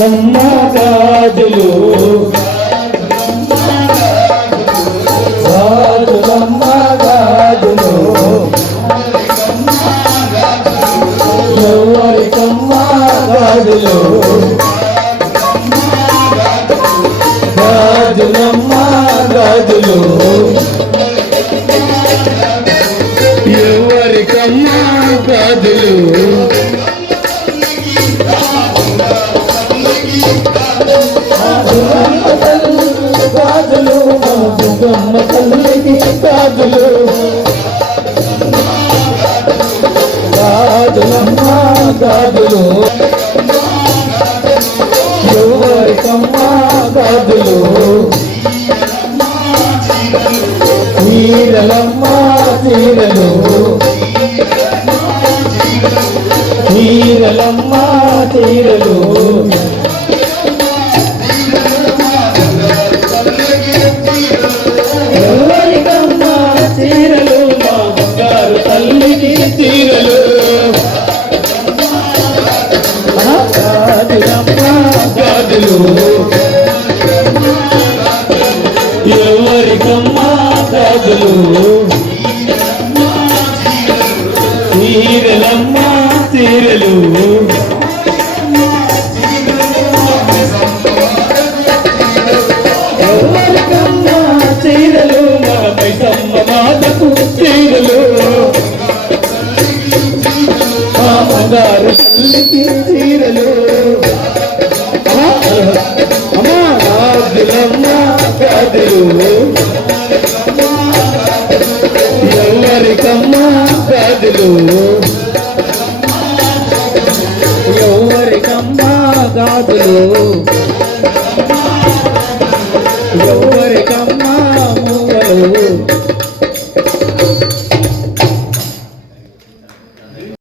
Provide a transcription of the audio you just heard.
లమ్మ గాజులు గాజులమ్మ గాజులు ఎవరికమ్మ గాజులు గాజులమ్మ గాజులు ఎవరికమ్మ గాజులు గాజులు దుర్గమ్మ తల్లికి గాజులు గాజులమ్మ గాజులు ఎవరికమ్మ గాజులు చీరలమ్మ చీరలు చీరలమ్మ చీరలు ఎవరికమ్మ చీరలు మా బంగారు తల్లికి చీరలు గాజులమ్మ గాజులు ఎవరికమ్మ గాజులు చీరలమ్మ చీరలు ఎవరికమ్మ చీరలు మా మైసమ్మ మాతకు చీరలు మా బంగారు తల్లికి చీరలు అమ్మా గాజులమ్మ గాజులు ఎవరికమ్మ గాజులు ఎవరికమ్మ గాజులు ఎవరికమ్మ